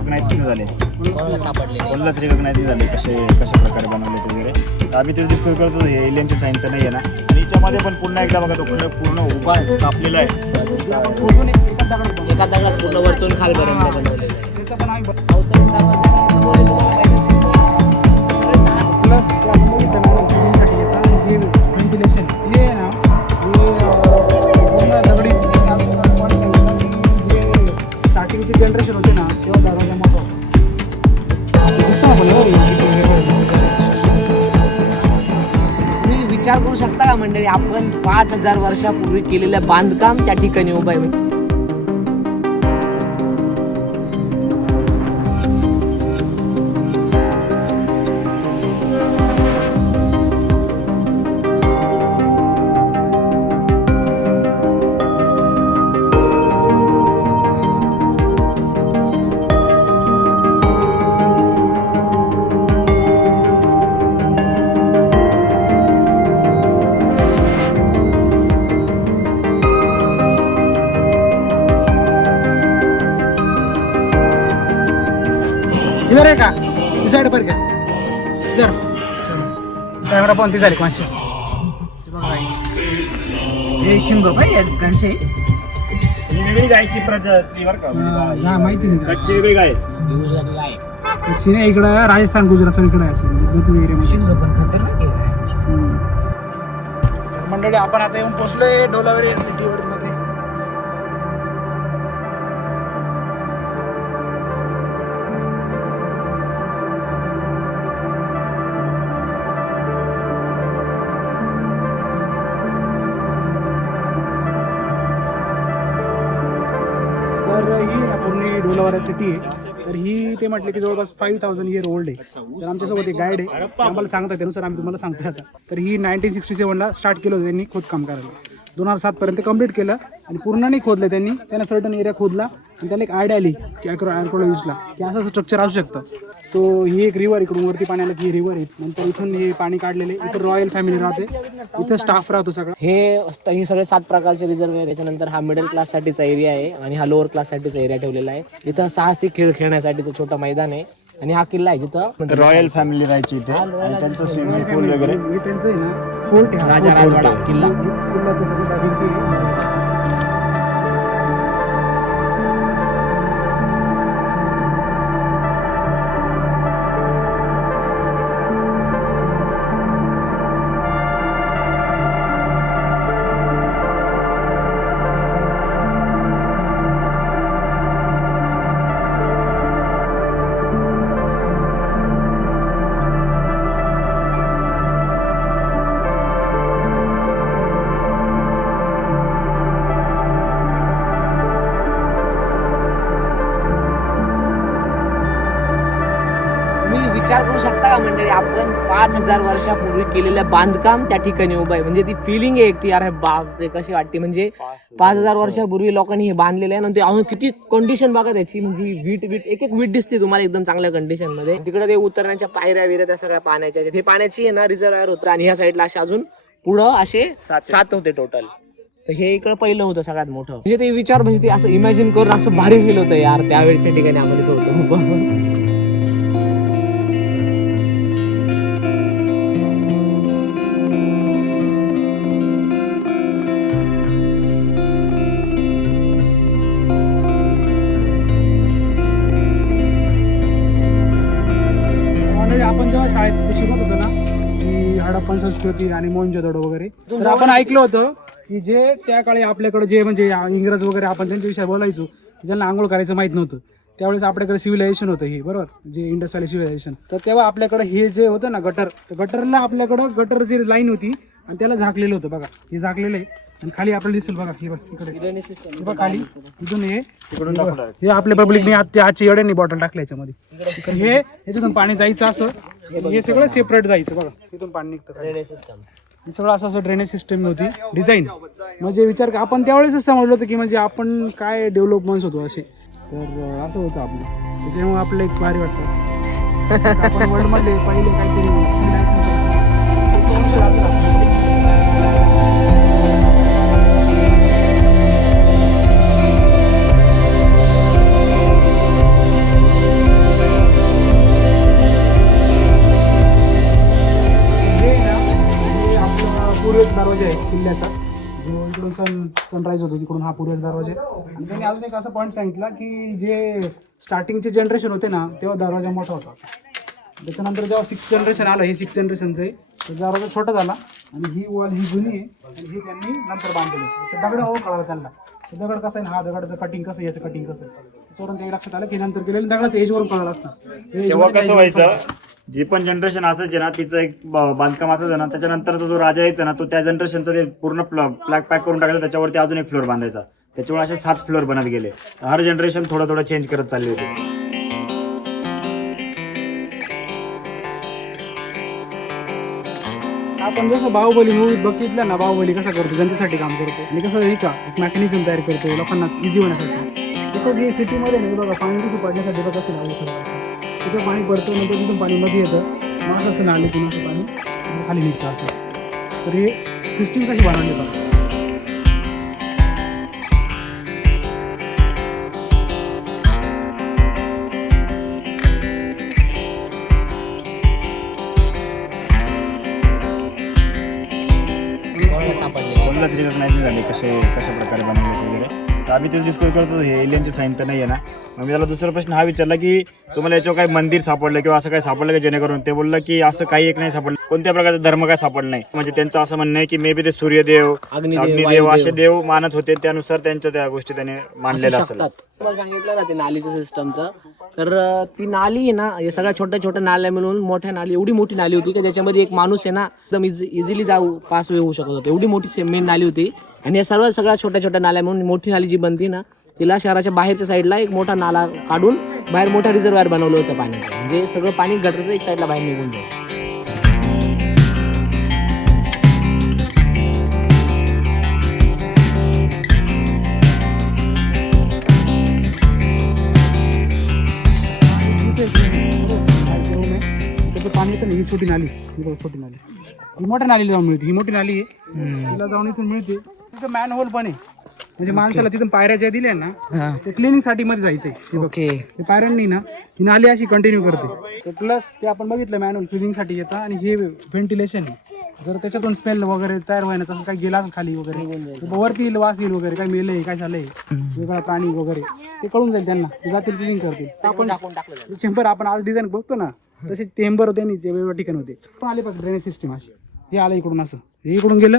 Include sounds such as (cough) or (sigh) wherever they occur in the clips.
Recognise झाले कोणाला सापडले नाही. झाले कसे कशा प्रकारे बनवले वगैरे तर आम्ही तेच डिस्कस करतो हे एलियनचे साईन तर नाही आहे ना आणि याच्यामध्ये पण पुन्हा एकदा बघा तो पूर्ण पूर्ण उभा आहे कापलेला आहे एका दगडात पूर्ण वरतून खालपर्यंत बनवलेलं आहे ते. प्लस व्हेंटिलेशन हे ना हे पूर्ण दगडी स्टार्टिंगचे जनरेशन होते ना तेव्हा तुम्ही विचार करू शकता का मंडळी? आपण पाच हजार वर्षापूर्वी केलेलं बांधकाम त्या ठिकाणी उभं आहे. पण ती झाली कॉन्शियस हे शिंग पाहिजे गणशे वेगळी गायची प्रजाती बरं का. हा माहिती नाही. कच्ची वेगळी गाय. गुजराती आहे. कच्ची नाही इकडं राजस्थान गुजरात सगळीकडे आहे अशी म्हणजे भरपूर एरियामध्ये पण खतरनाक आहे. हम्म. तर मंडळी आपण आता येऊन पोहोचलोय डोलावरी सिटी सिटी आहे. तर ही ते म्हटले की जवळपास फाईव्ह थाउजंड इयर ओल्ड आहे. तर आमच्यासोबत एक गाईड आहे. आम्हाला सांगतात त्यानुसार आम्ही तुम्हाला सांगतो आता. तर ही नाईन्टीन सिक्स्टी सेवनला स्टार्ट केलं होतं त्यांनी खोदकाम करायला. दोन हजार सातपर्यंत कंप्लीट केलं आणि पूर्ण नाही खोदलं त्यांनी. त्यांना सर्टन एरिया खोदला आणि त्याला एक आयडिया आली की ॲक्रो आर्कोलॉजिस्टला की असं असं स्ट्रक्चर असू शकतं. सो ही एक रिवर इकडून वरती पाण्याला ही रिवर आहे. नंतर इथून हे पाणी काढलेले इथं रॉयल फॅमिली राहते. इथं स्टाफ राहतो सगळा. हे हे सगळे सात प्रकारचे रिझर्व आहे. त्याच्यानंतर हा मिडल क्लास साठीचा एरिया आहे आणि हा लोअर क्लास साठीचा एरिया ठेवलेला आहे. इथं साहसी खेळ खेळण्यासाठीचं छोटं मैदान आहे. आणि हा किल्ला आहे जिथं रॉयल फॅमिली राहायची इथे. आणि त्यांचं स्विमिंग पूल वगैरे. हे त्यांचं आहे ना फोर्ट. राजा राजवाडा किल्ला. किल्ल्याचं भिंती पाच हजार वर्षापूर्वी केलेलं बांधकाम त्या ठिकाणी उभं आहे. म्हणजे ती फिलिंग आहे ती. अरे बाप रे कशी वाटते. म्हणजे पाच हजार वर्षापूर्वी लोकांनी हे बांधलेलं आहे. आणि अहो किती कंडिशन बघा त्याची. म्हणजे वीट वीट एक एक वीट दिसते तुम्हाला एकदम चांगल्या कंडिशनमध्ये. तिकडे ते उतरण्याच्या पायऱ्या विऱ्या त्या सगळ्या पाण्याच्या. हे पाण्याची आहे ना रिझर्वायर होतं. आणि ह्या साईडला असे अजून पुढं असे सात होते टोटल तर हे इकडं पहिलं होतं सगळ्यात मोठं. म्हणजे ते विचार म्हणजे ते असं इमॅजिन करून असं भारी फील होतं यार. त्यावेळच्या ठिकाणी आपण इथं होतो. संस्कृती आणि मोहनजोदडो वगैरे. तर आपण ऐकलं होतं की जे त्या काळी आपल्याकडे जे म्हणजे इंग्रज वगैरे आपण त्यांच्याविषयी बोलायचो ज्यांना आंघोळ करायचं माहीत नव्हतं. त्यावेळेस आपल्याकडे सिव्हिलायझेशन होतं हे बरोबर? जे इंडस व्हॅली सिव्हिलायझेशन तर तेव्हा आपल्याकडे हे जे होतं ना गटर तर गटरला आपल्याकडं गटर जी लाईन होती आणि त्याला झाकलेलं होतं बघा. हे झाकलेलं आहे. आणि खाली आपल्याला दिसेल बघा हे बघ इकडे. हे बघ खाली. इथून हे. हे आपल्या पब्लिकने आज आजची एवढ्यानी बॉटल टाकल्या याच्यामध्ये. हे याच्यातून पाणी जायचं असं. हे सगळं सेपरेट जायचं बघा. तिथून पाणी निघतं. सिस्टम हे सगळं असं असं ड्रेनेज सिस्टम होती डिझाईन म्हणजे विचार का आपण त्यावेळेसच समजलं होतं की म्हणजे आपण काय डेव्हलपमेंट्स होतो असे. तर असं होतं आपलं. त्याच्यामुळे आपलं एक भारी वाटतं. (laughs) आपण वर्ल्ड मधले पहिले काहीतरी. अंश असं आपलं. किल्ल्याचा. जो इकडून सन सनराईज होतो तिकडून हा पूर्वेचा दरवाजा आहे. आणि त्यांनी अजून एक असा पॉईंट सांगितला की जे स्टार्टिंगचे जनरेशन होते ना तेव्हा दरवाजा मोठा होता. त्याच्यानंतर जेव्हा सिक्स जनरेशन आलं हे सिक्स जनरेशनचं आहे तर दरवाजा छोटा झाला. आणि ही वॉल ही जुनी आहे आणि ही त्यांनी नंतर बांधलेली आहे. दगड हो कळाला त्यांना. दगड कसं आहे ना हा दगडाचं कटिंग कसं आहे, याचं कटिंग कसं आहे? त्याच्यावरून ते लक्षात आलं की नंतर केलेलं दगडाचं एजवरून कळालं असतं. तेव्हा कसं व्हायचं? जी पण जनरेशन असायचे ना तिचं एक ब- बांधकाम असायचं ना त्याच्यानंतरचा जो राजा यायचा ना तो त्या जनरेशनचा ते पूर्ण प्लॅक पॅक करून टाकायचा त्याच्यावरती अजून एक फ्लोअर बांधायचा. त्याच्यामुळे असे सात फ्लोअर बनत गेले. हर जनरेशन थोडं थोडं चेंज करत चालली होती. आपण जसं बाहुबली मूवी बघितलं ना बाहुबली कसा करतो जनतेसाठी काम करतो. आणि कसं हे का एक मेकॅनिझम तयार करतो लोकांना इझी होण्यासाठी. तसं जे सिटीमध्ये नाही बघा पाणी पाडण्यासाठी बघा की लागू तिथं पाणी पडतं नंतर तिथून पाणी मध्ये येतं. मग असं असं नालीतून असं पाणी. खाली निघतं असं. तर हे सिस्टीम कशी बनवली बघा. कोणाला कोणालाच नाही झाले कसे कशा प्रकारे बनवले वगैरे. तर आम्ही तेच डिस्कवर करतो हे एलियनचे साईन तर नाही आहे ना. मग मी त्याला दुसरा प्रश्न हा विचारला की तुम्हाला याच्यावर काही मंदिर सापडलं किंवा असं काही सापडलं का जेणेकरून? ते बोललं की असं काही एक नाही सापडलं. कोणत्या प्रकारचा धर्म काय सापडलं नाही? म्हणजे त्यांचं असं म्हणणं आहे की मे बी ते सूर्यदेव अग्निदेव. असे देव मानत होते. त्यानुसार त्यांच्या त्या गोष्टी त्याने मांडलेल्या तुम्हाला सांगितलं ना ते नालीचं सिस्टमचं तर ती नाली आहे ना हे सगळ्या छोट्या छोट्या नाल्या मिळून मोठ्या नाली एवढी मोठी नाली होती की ज्याच्यामध्ये एक माणूस आहे ना एकदम इझिली जाऊ पास होऊ शकत होता. एवढी मोठी मेन नाली होती. आणि या सर्व सगळ्या छोट्या छोट्या नाल्या म्हणून मोठी नाली जी बनती ना तिला शहराच्या बाहेरच्या साईडला एक मोठा नाला काढून बाहेर मोठा रिझर्वायर बनवलं होतं पाण्याचं. म्हणजे सगळं पाणी गटरचं एक साईडला बाहेर निघून जाईल. पाणी येतं ही छोटी नाली. ही छोटी नाली. ही मोठ्या नालीला जाऊन मिळते ही मोठी नाली आहे. तिला जाऊन इथून मिळते. तिथं मॅन होल पण आहे. म्हणजे माणसाला तिथून पायऱ्या ज्या दिल्या ना ते क्लिनिंगसाठी मध्ये जायचंय. ओके ते पायऱ्यांनी ना ही नाली अशी कंटिन्यू करते. प्लस ते आपण बघितलं मॅन्युअल क्लिनिंगसाठी येतं आणि हे व्हेंटिलेशन आहे. जर त्याच्यातून स्मेल वगैरे तयार व्हायचं असं काही गेला असेल खाली वगैरे तर वरती येईल वास येईल वगैरे काय मेलंय काय झालंय वेगळा प्राणी वगैरे ते कळून जाईल त्यांना. ते जातील क्लिनिंग करतील. आपण चेंबर आपण आज डिझाईन बघतो ना तसे चेंबर त्यांनी ते वेगवेगळ्या ठिकाणी होते. पण आले बघ ड्रेनेज सिस्टम अशी. हे आलं इकडून असं. हे इकडून गेलं.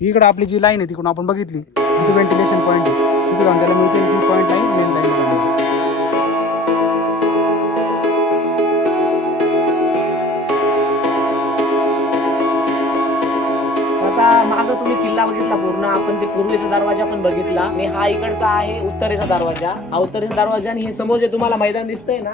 इकडं आपली जी लाईन आहे तिकडून आपण बघितली. तिथे व्हेंटिलेशन पॉईंट आहे. तिथे जाऊन त्याला मिळते ती पॉईंट लाईन मेन लाईन आता माग तुम्ही किल्ला बघितला पूर्ण आपण ते पूर्वेचा दरवाजा पण बघितला. आणि हा इकडचा आहे उत्तरेचा दरवाजा. हा उत्तरेचा दरवाजा आणि हे समोर जे तुम्हाला मैदान दिसतंय ना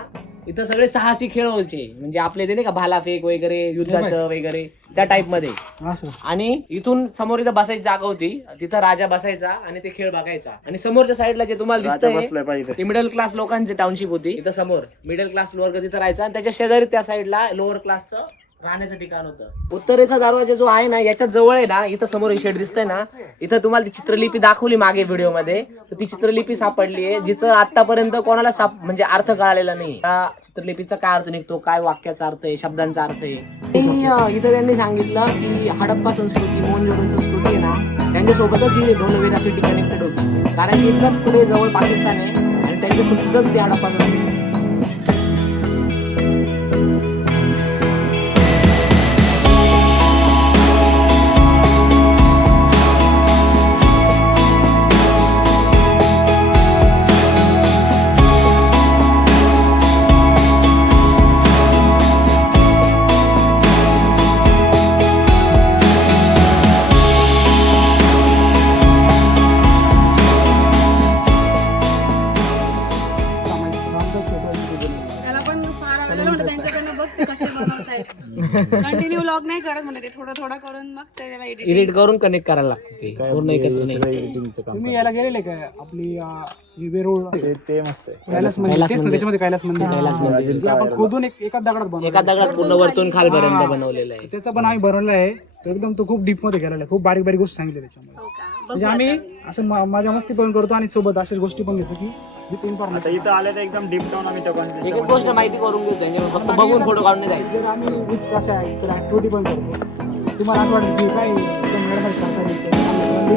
इथं सगळे साहसी खेळ व्हायचे म्हणजे आपले ते नाही का भालाफेक वगैरे युद्धाचं वगैरे. त्या टाइपमध्ये. असं. आणि इथून समोर इथं बसायची जागा होती. तिथं राजा बसायचा आणि ते खेळ बघायचा. आणि समोरच्या साईडला जे तुम्हाला राजा दिसतंय बसलाय पाहिजे ते मिडल क्लास लोकांची टाउनशिप होती. इथं समोर मिडल क्लास वर्ग तिथं राहायचा. आणि त्याच्या शेजारी त्या साईडला लोअर क्लासचं राहण्याचं ठिकाण होतं. उत्तरेचा दरवाजा जो आहे ना याच्या जवळ आहे ना इथं समोर शेड दिसतंय ना इथं तुम्हाला ती चित्रलिपी दाखवली मागे व्हिडिओमध्ये तर ती चित्रलिपी सापडली आहे जिचं आतापर्यंत कोणाला साप म्हणजे अर्थ कळालेला नाही. त्या चित्रलिपीचा काय अर्थ निघतो काय वाक्याचा अर्थ आहे शब्दांचा अर्थ आहे? आणि, अं, इथं त्यांनी सांगितलं की हडप्पा संस्कृती मोहनजोदडो संस्कृती आहे ना त्यांच्यासोबतच ही ढोलवेरा सिटी कनेक्टेड होती. कारण की इथंच पुढे जवळ पाकिस्तान आहे आणि त्यांच्यासोबतच ती हडप्पा संस्कृती कंटिन्यू लॉग नाही करत म्हणलं ते थोडं थोडं करून मग ते त्याला एडिट एडिट करून कनेक्ट करायला लागते ते. पूर्ण एकत्र नाही एडिटिंगचं काम तुम्ही याला गेलेले काय? आपली अं, ही वेरूळ ते ते मस्त आहे. कैलास मंदिर. तेच ना त्याच्यामध्ये कैलास मंदिर. कैलास मंदिर. जे आपण खोदून एक एका दगडात बनवलं एका दगडात पूर्ण वरतून खालपर्यंत बनवलेलं आहे. त्याचा पण आम्ही बनवला आहे तो एकदम तो खूप डीपमध्ये गेलेला आहे. खूप बारीक बारीक गोष्टी सांगितल्या त्याच्यामध्ये. हो का? म्हणजे आम्ही असं म- मजा मस्ती पण करतो आणि सोबत अशाच गोष्टी पण घेतो की विथ आता इन्फॉर्मेशन इथं आले तर एकदम डीप डाऊन आम्ही त्या content एक एक गोष्ट माहिती करून घेतो त्यांच्यावर फक्त बघून फोटो काढून नाही जायचं. जर आम्ही विथ कसं आहे तर ऍक्टिव्हिटी पण करतो. तुम्हाला असं वाटतं की काय एकदम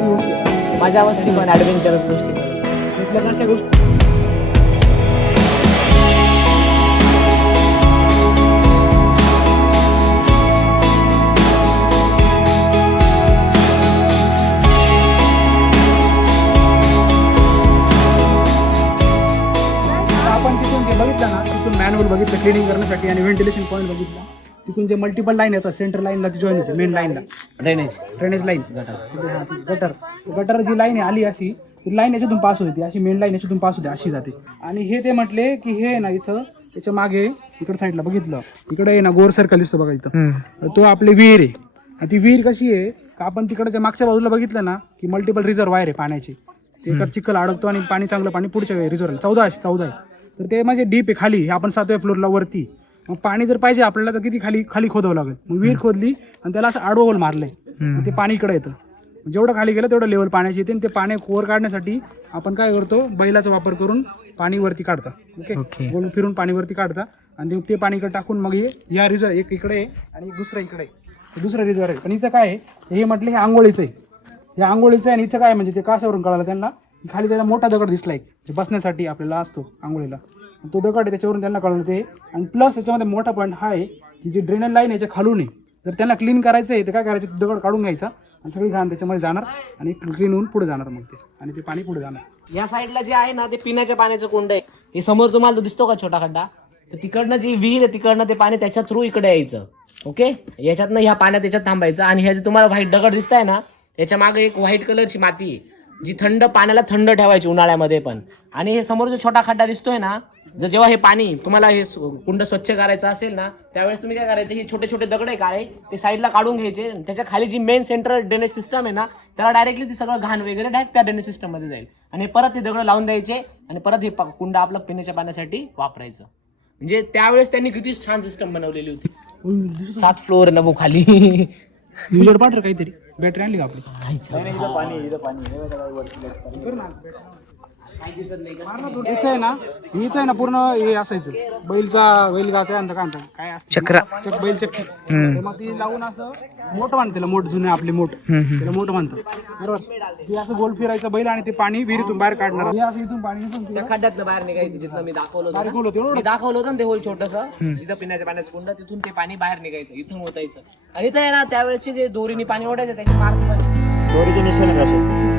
गोष्टी. माझ्या वस्ती पण ऍडव्हेंचरस गोष्टी. अशा गोष्टी मॅन्युअल बघितलं क्लिनिंग करण्यासाठी आणि व्हेंटिलेशन पॉईंट बघितला. तिथून जे मल्टिपल लाईन येतात सेंटर लाईनला जॉईन होते मेन लाईनला drainage drainage line gutter gutter जी लाईन आहे आली अशी ती लाईन याच्यातून पास होते अशी मेन लाईन याच्यातून पास होते अशी जाते. आणि हे ते म्हटले की हे ना इथं त्याच्यामागे इकडे साईडला बघितलं. इकडे आहे ना गोर सर्कल दिसतो बघा इथं. तो आपली विहीर आहे. आणि ती विहीर कशी आहे का आपण तिकडच्या मागच्या बाजूला बघितलं ना की मल्टिपल रिझर्वायर आहे पाण्याची. ते एका चिखल अडकतो आणि पाणी चांगलं पाणी पुढच्या रिझर्व चौदा आहे चौदा आहे. तर ते माझे डीप आहे खाली. आपण सातव्या फ्लोअरला वरती. मग पाणी जर पाहिजे आपल्याला तर किती खाली खाली खोदावं लागेल. मग विहीर खोदली आणि त्याला असं आडवं होल मारलंय. मग ते पाणी इकडे येतं. जेवढं खाली गेलं तेवढं लेवल पाण्याची येते. आणि ते पाणी वर काढण्यासाठी आपण काय करतो बैलाचा वापर करून पाणी वरती काढता. ओके गोल फिरून पाणी वरती काढता. आणि ते पाणी इकडे टाकून मग हे या रिझर्व एक इकडे आहे आणि एक दुसरा इकडे आहे. दुसरं रिझर्व आहे. पण इथं काय आहे? हे म्हटलं हे आंघोळीचं आहे. हे आंघोळीचं आहे आणि इथं काय म्हणजे ते काशावरून कळालं त्यांना. खाली त्याला मोठा दगड दिसला एक जे बसण्यासाठी आपल्याला असतो आंघोळीला. तो दगड आहे त्याच्यावरून त्यांना कळलं ते. आणि प्लस याच्यामध्ये मोठा पॉईंट हा आहे की जी ड्रेनेज लाईन याच्या खालून आहे. जर त्यांना क्लीन करायचं आहे तर काय करायचं? दगड काढून घ्यायचा आणि सगळी घाण त्याच्यामध्ये जाणार आणि क्लीन होऊन पुढे जाणार मग ते. आणि ते पाणी पुढे जाणार. या साईडला जे आहे ना ते पिण्याच्या पाण्याचं कुंड आहे. हे समोर तुम्हाला तो दिसतो का छोटा खड्डा? तर तिकडनं जी विहीर आहे तिकडनं ते पाणी त्याच्या थ्रू इकडे यायचं. ओके याच्यातनं ह्या पाण्यात त्याच्यात थांबायचं. आणि ह्या जे तुम्हाला व्हाईट दगड दिसत आहे ना याच्या मागे एक व्हाईट कलरची माती आहे. जी थंड पाण्याला थंड ठेवायची उन्हाळ्यामध्ये पण. आणि हे समोर जो छोटा खड्डा दिसतोय ना जर जेव्हा हे पाणी तुम्हाला हे कुंड स्वच्छ करायचं असेल ना त्यावेळेस तुम्ही काय करायचं हे छोटे छोटे दगड काळे ते साईडला काढून घ्यायचे त्याच्याखाली जी मेन सेंट्रल ड्रेनेज सिस्टम आहे ना त्याला डायरेक्टली ती सगळं घाण वगैरे डायरेक्ट त्या ड्रेनेज सिस्टममध्ये जाईल. आणि परत ते दगड लावून द्यायचे आणि परत हे कुंड आपलं पिण्याच्या पाण्यासाठी वापरायचं. म्हणजे त्यावेळेस त्यांनी किती छान सिस्टम बनवलेली होती. सात फ्लोअर नभो खाली. युजर पाठर काहीतरी. बॅटरी आणली का आपली? इथं पाणी इथं पाणी हे बघा इथं आहे ना इथं आहे ना पूर्ण हे असायचं. बैलचा बैल गाचा काय म्हणतात काय असतं? चक्र. चक बैल चक्की. तर मग ती लावून असं मोठं म्हणते त्याला मोठ जुने आपले मोठ. त्याला मोठं म्हणतात बरोबर. ती असं गोल फिरायचं बैल आणि ते पाणी विहिरीतून बाहेर काढणार. हे असं इथून पाणी इथून त्या खड्ड्यात बाहेर निघायचं जिथं मी दाखवलं होतं बारीक ना. खोल होते एवढं? मी दाखवलं होतं ना ते होल छोटस. जिथं पिण्याच्या पाण्याचं कुंड तिथून ते पाणी बाहेर निघायचं इथून ओतायचं. आणि इथं आहे ना त्यावेळेचे जे दोरीने पाणी ओढायचं त्याचे मार्क पण दोरीचे निशाण असे?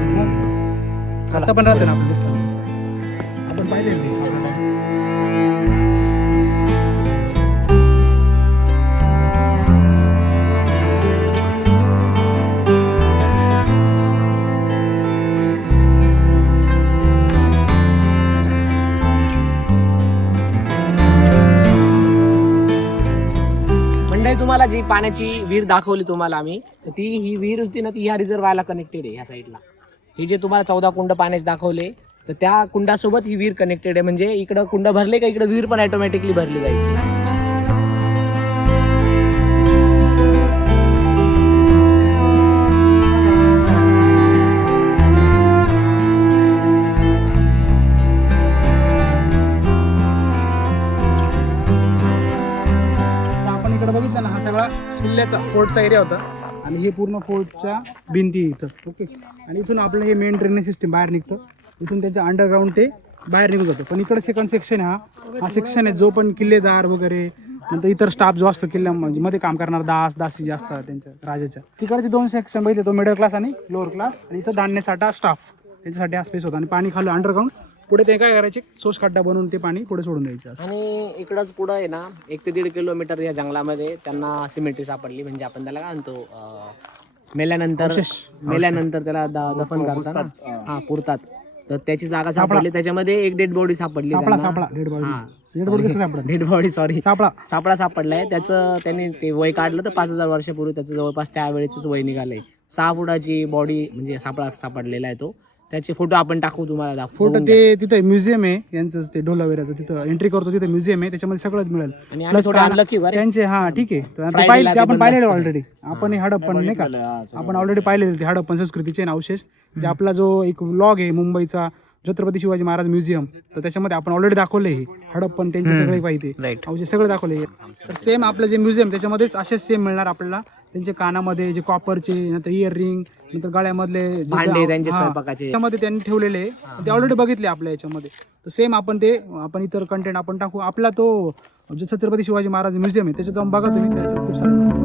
आता पण राहते ना आपण दिसतं. आपण पाहिले मंडळी तुम्हाला जी पाण्याची विहीर दाखवली तुम्हाला आम्ही तर ती ही विहीर होती ना ती ह्या रिझर्वायरला कनेक्टेड आहे ह्या साईडला हे जे तुम्हाला चौदा कुंड पाण्याचे दाखवले तर त्या कुंडासोबत ही विहीर कनेक्टेड आहे. म्हणजे इकडं कुंड भरले का इकडं विहीर पण ऑटोमॅटिकली भरली जायची. आपण इकडे बघितलं ना हा सगळा किल्ल्याचा फोर्टचा एरिया होता. आणि हे पूर्ण फोर्टच्या भिंती इथं. ओके आणि इथून आपलं हे मेन ड्रेनेज सिस्टीम बाहेर निघतं. इथून त्याच्या अंडरग्राऊंड ते बाहेर निघून जातं. पण इकडे सेकंड सेक्शन आहे हा. हा सेक्शन आहे जो पण किल्लेदार वगैरे नंतर इतर स्टाफ जो असतो किल्ल्या म्हणजे मध्ये काम करणार दास दासी जे असतात त्यांच्या राजाच्या. तिकडचे दोन सेक्शन बघितले तो मिडल क्लास आणि लोअर क्लास आणि इथं धान्य साठा स्टाफ त्यांच्यासाठी हा स्पेस होता. आणि पाणी खाल्लं अंडरग्राऊंड पुढे ते काय करायचे? सोस खड्डा बनवून ते पाणी पुढे सोडून द्यायचे आणि इकडंच पुढं आहे ना एक ते दीड किलोमीटर या जंगलामध्ये त्यांना सिमेंटरी सापडली. म्हणजे आपण त्याला काय म्हणतो मेल्यानंतर मेल्यानंतर त्याला द- दफन करतात हा पुरतात. तर त्याची जागा सापडली. त्याच्यामध्ये एक डेड बॉडी सापडली सापळा सापळा. डेड बॉडी डेड बॉडी कसं सापडा डेड बॉडी सॉरी सापळा. सापळा सापडलाय. त्याचं त्यांनी ते वय काढलं तर पाच हजार वर्षापूर्वी त्याचं जवळपास त्यावेळेच वय निघालंय. सहा फुटाची बॉडी म्हणजे सापळा सापडलेला आहे तो. त्याचे फोटो आपण टाकू तुम्हाला दाखवू. फोटो ते तिथं म्युझियम आहे. यांचं ते ढोलावेराचं तिथं एंट्री करतो तिथं म्युझियम आहे. त्याच्यामध्ये सगळंच मिळेल. बरं. त्यांचे हा ठीक आहे. आपण पाहिलेलं. ऑलरेडी आपण हे हडप्पन नाही का? आपण ऑलरेडी पाहिलेले ते हडप्पन संस्कृतीचे ना अवशेष. जे आपला जो एक व्लॉग आहे मुंबईचा छत्रपती शिवाजी महाराज म्युझियम. तर त्याच्यामध्ये आपण ऑलरेडी दाखवले हे. हडप्पन त्यांचे सगळे Right. अवशेष सगळे दाखवले तर सेम आपलं जे म्युझियम त्याच्यामध्येच असेच सेम मिळणार आपल्याला. त्यांचे कानामध्ये जे कॉपरचे नंतर इयर रिंग नंतर गळ्यामधले. त्याच्यामध्ये त्यांनी ठेवलेले आहे. ते ऑलरेडी बघितले आपल्या याच्यामध्ये. तर सेम आपण ते आपण इतर कंटेंट आपण टाकू. आपला तो जो छत्रपती शिवाजी महाराज म्युझियम आहे त्याच्यात जाऊन बघा तुम्ही. त्याच्यात खूप सारे.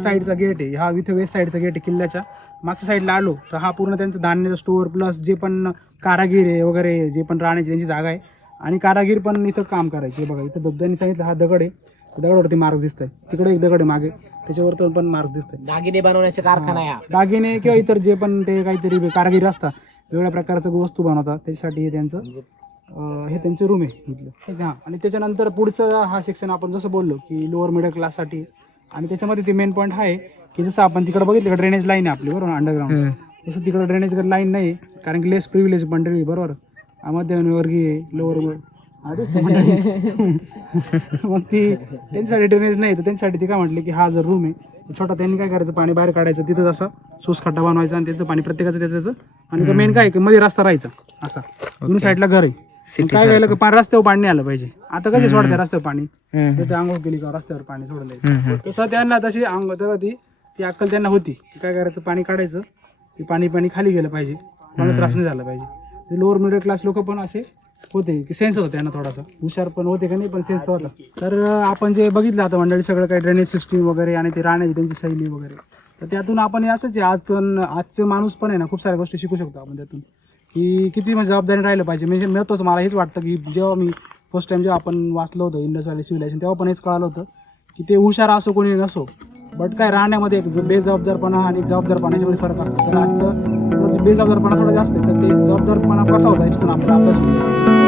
वेस्ट साईडचा गेट आहे. हा इथे वेस्ट साईडचा गेट आहे किल्ल्याच्या. मागच्या साईडला आलो तर हा पूर्ण त्यांचं धान्याचा स्टोअर प्लस जे पण कारागीर आहे वगैरे जे पण राहण्याची त्यांची जागा आहे. आणि कारागीर पण इथं काम करायचे बघा इथं दगडांनी सांगितलं हा दगड आहे. दगडावरती मार्क्स दिसत आहे तिकडे एक दगड आहे मागे. त्याच्यावर पण मार्क्स दिसत आहे दागिने बनवण्याचे कारखाना आहे. दागिने किंवा इतर जे पण ते काहीतरी कारागीर असतात वेगळ्या प्रकारचं वस्तू बनवतात. त्याच्यासाठी हे त्यांचं हे त्यांचे रूम आहे इथलं. हां. आणि त्याच्यानंतर पुढचं हा सेक्शन आपण जसं बोललो की लोअर मिडल क्लाससाठी आणि त्याच्यामध्ये ते मेन पॉईंट आहे की जसं आपण तिकडे बघितलं ड्रेनेज लाईन आहे आपली बरोबर अंडरग्राऊंड तसं तिकडे ड्रेनेज लाईन नाही कारण की लेस प्रिव्हिलेज मंडळी बरोबर? मध्यमवर्गीय लोअर (laughs) (laughs) मग ती त्यांच्यासाठी ड्रेनेज नाही तर त्यांच्यासाठी ती काय म्हटली की हा जर रूम आहे छोटा त्यांनी काय करायचं पाणी बाहेर काढायचं तिथं असा सोस खड्डा बनवायचा आणि त्याचं पाणी प्रत्येकाचं त्याचं आणि मेन काय आहे की मध्ये रस्ता राहायचा असा. दोन्ही साईडला घर आहे. मग काय झालं की पाणी रस्त्यावर पाणी नाही आलं पाहिजे. आता कसे सोडते रस्त्यावर पाणी? तिथे आंघोळ केली का रस्त्यावर पाणी सोडलं तसं त्यांना तशी आंघोळ तेव्हा ती ती अक्कल त्यांना होती की काय करायचं पाणी काढायचं. ते पाणी पाणी खाली गेलं पाहिजे. कोणाला त्रास नाही झाला पाहिजे. लोअर मिडल क्लास लोक पण असे होते की सेन्स होता त्यांना थोडासा. हुशार पण होते का नाही पण सेन्स तर होता तर आपण जे बघितलं आता मंडळी सगळं काही ड्रेनेज सिस्टीम वगैरे आणि ते राहण्याची त्यांची शैली वगैरे. तर त्यातून आपण हे असंच आहे आज पण आजचं माणूस पण आहे ना खूप साऱ्या गोष्टी शिकू शकतो आपण त्यातून. की किती म्हणजे जबाबदारी राहिलं पाहिजे. म्हणजे मिळतोच मला हेच वाटतं की जेव्हा मी फर्स्ट टाइम जेव्हा आपण वाचलं होतं इंडस व्हॅली सिव्हिलायझेशन तेव्हा पण हेच कळालं होतं की ते हुशार असो कोणी नसो बट काय राहण्यामध्ये एक बेजबाबदारपणा आणि एक जबाबदारपणा याच्यामध्ये फरक असतो. तर आजचं थोडं बेजबाबदारपणा थोडा जास्त आहे तर ते जबाबदारपणा कसा होता याच्यातून आपला अभ्यास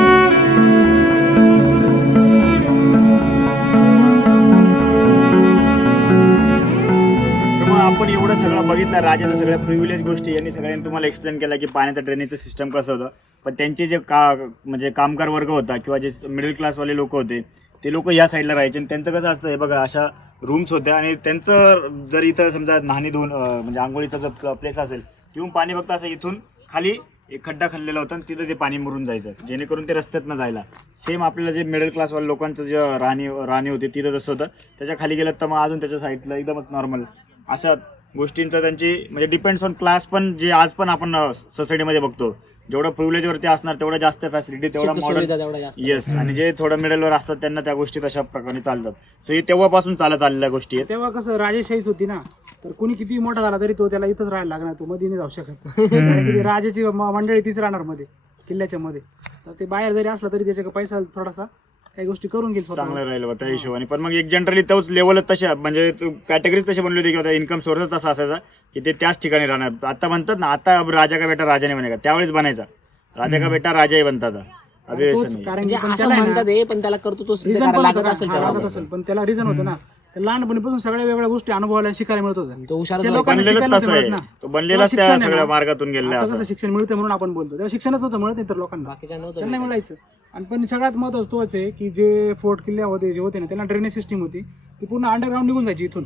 आपण एवढं सगळं बघितलं राजाचं सगळ्या प्रिव्हिलेज गोष्टी यांनी सगळ्यांनी तुम्हाला एक्सप्लेन केला की पाण्याचं ड्रेनेजचं सिस्टम कसं होतं. पण त्यांचे जे का म्हणजे कामगार वर्ग होता किंवा जे मिडल क्लासवाले लोक होते ते लोक या साईडला राहायचे. आणि त्यांचं कसं असतं हे बघा अशा रूम्स होत्या. आणि त्यांचं जर इथं समजा न्हाणी धुवून म्हणजे आंघोळीचा जर प्लेस असेल तिथून पाणी फक्त असं इथून खाली एक खड्डा खाल्लेला होता आणि तिथं ते पाणी मुरून जायचं. जेणेकरून ते रस्त्यातनं जायला. सेम आपल्याला जे मिडल क्लासवाल्या लोकांचं जे राहणी राहणी होती तिथं तसं होतं. त्याच्याखाली गेलं तर मग अजून त्याच्या साईडला एकदमच नॉर्मल अशा गोष्टींचं त्यांची म्हणजे डिपेंड्स ऑन क्लास पण जे आज पण आपण सोसायटीमध्ये बघतो. जेवढं प्रिव्हिलेजवरती असणार तेवढं जास्त फॅसिलिटी तेवढा मॉडर्न तेवढ्या जास्त. येस आणि जे थोडं मिडलवर असतात त्यांना त्या गोष्टी तशा प्रकारे चालतात. सो हे तेव्हापासून चालत आलेल्या गोष्टी आहेत. तेव्हा कसं राजेशाहीच होती ना. तर कुणी किती मोठा झाला तरी तो त्याला इथंच राहायला लागणार तो मध्ये नाही. जाऊ शकत (laughs) राजाची म- मंडळी तीच राहणार मध्ये किल्ल्याच्या मध्ये. तर ते बाहेर जरी असला तरी त्याच्या पैसा थोडासा काही गोष्टी करून घेईल स्वतः. चांगलं राहिलं बा त्या हिशोबाने. पण मग एक जनरली तोच लेवलच तशा म्हणजे कॅटेगरीज तशी बनली होती की इन्कम सोर्सच तसा असायचा की ते त्याच ठिकाणी राहणार. आता म्हणतात ना आता राजा का बेटा राजाने बनेगा त्यावेळेस बनायचा. राजा का बेटा राजाही बनतात. तोच नाही. कारण म्हणजे की पण असं त्याला आहे ना, म्हणतात हे पण त्याला करतो तो सिद्ध रिझन करायला पण लागत होतं. असेल ना, त्याला. लागत असेल. पण त्याला रिझन होतं ना. त्या लहानपणीपासून सगळ्या वेगळ्या गोष्टी अनुभवायला शिकायला मिळत होत्या. तो व्हायचा. लोकांना बनलेलंच शिकायला तसं नव्हतं आहे. मिळत ना. तो बनलेलाच शिक्षण त्या आहे ना, सगळ्या मार्गातून गेलेला आता असं. कसं शिक्षण मिळतं म्हणून आपण बोलतो. तेव्हा शिक्षणच नव्हतं मिळत इतर लोकांना. बाकीच्या नव्हतं त्यांना मिळायचं. आणि पण सगळ्यात महत्वाचं तोच आहे की जे फोर्ट किल्ले होते जे होते ना त्यांना ड्रेनेज सिस्टीम होती. ती पूर्ण अंडरग्राऊंड निघून जायची इथून.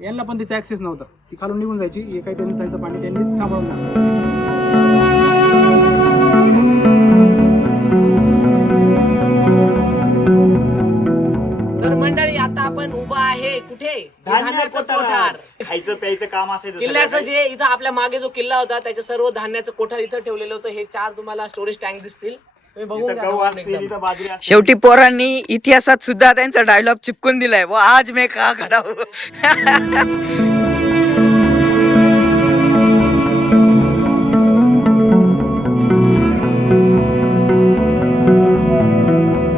यांना पण तिचा ऍक्सेस नव्हता. ती खालून निघून जायची. हे काही त्यांचं त्यांचं पाणी त्यांनी सांभाळून टाकलं. धान्याचं कोठार खायचं प्यायचं काम असायचं किल्ल्याचं जे इथं आपल्या मागे जो किल्ला होता त्याचे सर्व धान्याचं कोठार इथं ठेवलेलं होतं हे चार तुम्हाला स्टोरेज टँक दिसतील तुम्ही काही. बघून इथं घ्या गहू जाऊन असतील एकदम. इथं बाजरी असतील. शेवटी पोरांनी इतिहासात सुद्धा त्यांचा डायलॉग चिपकून दिलाय व आज मे का खडा हूं.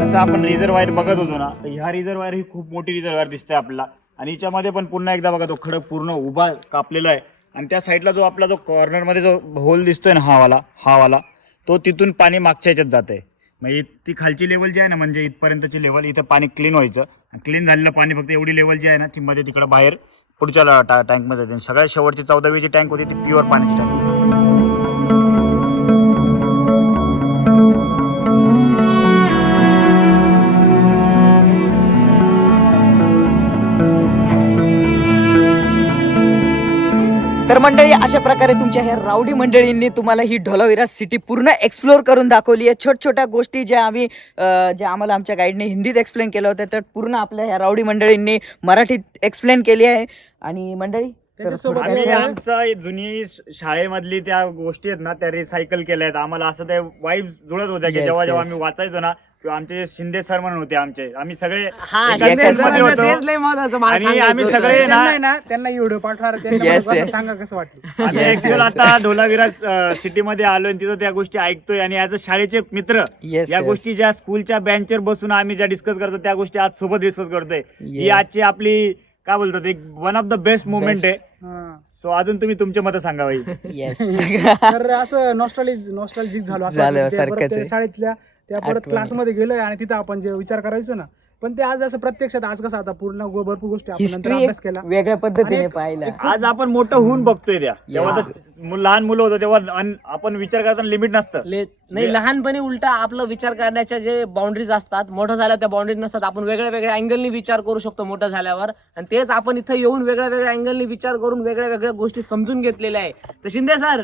जसं आपण रिझर्वायर बघत होतो ना तर ह्या रिझर्वायर ही खूप मोठी रिझर्वायर दिसते आपल्याला आणि याच्यामध्ये पण पुन्हा एकदा बघा तो खडक पूर्ण उभा कापलेला आहे. आणि त्या साईडला जो आपला जो कॉर्नरमध्ये जो होल दिसतोय ना हावाला हावाला तो तिथून पाणी मागच्या ह्याच्यात जात आहे म्हणजे ती खालची लेवल जी आहे ना म्हणजे इथपर्यंतची लेवल इथं पाणी क्लीन व्हायचं. क्लीन झालेलं पाणी फक्त एवढी लेवल जी आहे ना ती मध्ये तिकडं बाहेर पुढच्या टा टँकमध्ये जाते. सगळ्यात शेवटची चौदावीची टँक होती ती प्युअर पाण्याची टँक तर मंडळी अशा प्रकारे तुमच्या ह्या रावडी मंडळींनी तुम्हाला ही ढोलाविरा सिटी पूर्ण एक्सप्लोर करून दाखवली आहे. छोट छोट्या गोष्टी ज्या आम्ही ज्या आम्हाला आमच्या गाईडने हिंदीत एक्सप्लेन केलं होतं तर पूर्ण आपल्या ह्या रावडी मंडळींनी मराठीत एक्सप्लेन केली आहे. आणि मंडळी आमचा जुनी शाळेमधली त्या गोष्टी आहेत ना त्या रिसायकल केल्या आहेत. आम्हाला असं त्या वाईब जुळत होत्या की जेव्हा जेव्हा. आम्ही वाचायचो ना किंवा आमचे जे शिंदे सर म्हणून होते आमचे आम्ही सगळे हा एकाच शिंदे class सरमध्ये होतो. तेच लय महत्वाचं मला आणि सांगायचं आम्ही होतं. सगळे ना त्यांना आहे ना त्यांना व्हिडिओ पाठवा त्यांना Yes, मला yes. सांगा कसं वाटलं आम्ही Yes, ऍक्च्युअल yes, आता ढोलाविरा सिटी मध्ये आलोय आणि तिथं त्या गोष्टी ऐकतोय आणि ऍज अ शाळेचे मित्र Yes, या yes. गोष्टी ज्या स्कूलच्या बेंचवर बसून आम्ही ज्या डिस्कस करतो त्या गोष्टी आज सोबत डिस्कस करतोय ही. आजची आपली काय बोलतात एक one of the best movement आहे हा. सो अजून तुम्ही तुमचे मत सांगा बाई. (laughs) तर असं नॉस्टॉलिक नॉस्टॉलजिक झालो असं झालं, वाटलं. सारखंच त्या. शाळेतल्या त्या परत आठवणी. क्लासमध्ये गेलोय आणि तिथं आपण जे विचार करायचो ना पण ते आज असं प्रत्यक्षात आज कसं आता पूर्ण गो- भरपूर गोष्टी आपण नंतर हिस्ट्री अभ्यास केला. वेगळ्या पद्धतीने एक- पाहिला. आज आपण मोठं होऊन बघतोय त्या. तेव्हा तर मु- लहान मुलं होतं तेव्हा अन- आपण विचार करताना लिमिट नसतं. ले- नाही लहानपणी उलटा आपलं विचार करण्याच्या जे बाउंड्रीज असतात मोठं झाल्यावर त्या बाउंड्रीज नसतात. आपण वेगळ्या वेगळ्या अँगलनी विचार करू शकतो मोठं झाल्यावर. आणि तेच आपण इथं येऊन वेगळ्या वेगळ्या अँगलनी विचार करून वेगळ्या वेगळ्या गोष्टी समजून घेतलेल्या आहे. तर शिंदे सर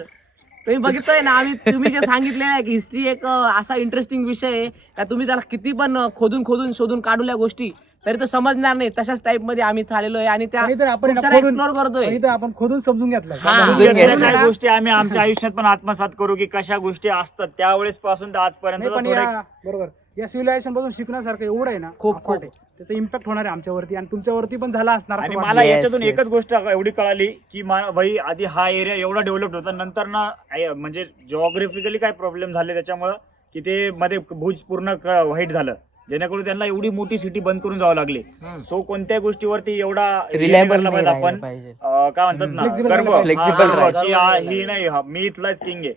तुम्ही बघितलंय ना आम्ही तुम्ही जे सांगितलेलं आहे की हिस्ट्री एक असा इंटरेस्टिंग विषय आहे का तुम्ही त्याला किती पण खोदून खोदून शोधून काढूल्या गोष्टी तरी तर समजणार नाही. तशाच टाईपमध्ये आम्ही इथं आलेलो आहे आणि त्या आपण खोदून करतोय. इथं आपण खोदून समजून घेतलं हा. समजून गोष्टी आम्ही आमच्या आयुष्यात पण आत्मसात करू की कशा गोष्टी असतात त्यावेळेस पासून तर आजपर्यंत नाही पण थोडं या बरोबर. या सिव्हिलायझेशनपासून शिकण्यासारखं एवढं आहे ना खूप, आहे. त्याचा इम्पॅक्ट होणार आहे आमच्यावरती आणि तुमच्यावरती पण झाला असणार असं आणि. मला याच्यातून yes. एकच गोष्ट एवढी कळाली की मा- भाई आधी हा एरिया एवढा डेव्हलप होता नंतर ना आय- म्हणजे जॉग्राफिकली काय प्रॉब्लेम झाले त्याच्यामुळं की ते मध्ये भुज पूर्ण व्हाईट झालं जेणेकरून त्यांना एवढी मोठी सिटी बंद करून जावं लागली सो कोणत्या गोष्टीवरती एवढा हे करायला पाहिजे आपण राहायला पाहिजे. अं, काय म्हणतात ना Flexible गर्व राहायला पाहिजे. Flexible हा, की हा, ही नाही हा, मी इथलाच किंग आहे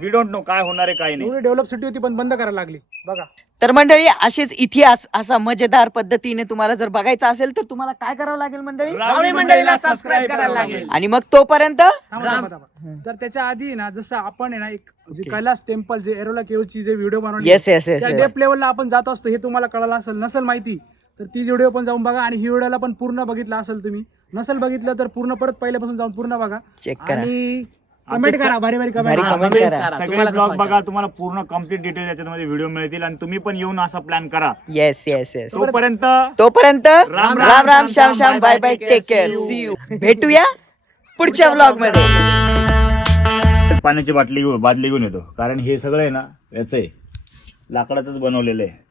वी डोंट नो काय होणार आहे काय नाही. एवढी डेव्हलप सिटी होती पण बंद करायला लागली. बघा. तर मंडळी असेच इतिहास असा मजेदार पद्धतीने तुम्हाला जर बघायचा असेल तर तुम्हाला काय करावं लागेल मंडळी? मंडळीला सबस्क्राईब करायला लागेल. आणि मग तोपर्यंत? थांबा, थांबा, थांबा. तर त्याच्या आधी ना जसं आपण आहे ना एक जे कैलास टेम्पल जे एरोला केवची जे व्हिडिओ बनवले येस येस येस त्या डेप लेवलला आपण जात असतो हे तुम्हाला कळालं असेल नसेल माहिती तर ती व्हिडिओ पण जाऊन बघा. आणि ही व्हिडिओला पण पूर्ण बघितला असेल तुम्ही नसेल बघितलं तर पूर्ण परत पहिल्यापासून जाऊन पूर्ण बघा. करा. आणि कमेंट करा भारी भारी कमेंट comment करा. सगळे तुम्हाला कसं ब्लॉग? बघा तुम्हाला पूर्ण कंप्लीट डिटेल याच्यामध्ये व्हिडिओ मिळतील आणि तुम्ही पण येऊन असा प्लॅन करा. येस येस येस तोपर्यंत तोपर्यंत Ram, Ram Ram Shyam Shyam bye bye take care see you भेटूया पुढच्या व्लॉगमध्ये. पाण्याची बाटली घेऊन बादली घेऊन येतो. कारण हे सगळं आहे ना याचं आहे. लाकडाचंच बनवलेलं आहे.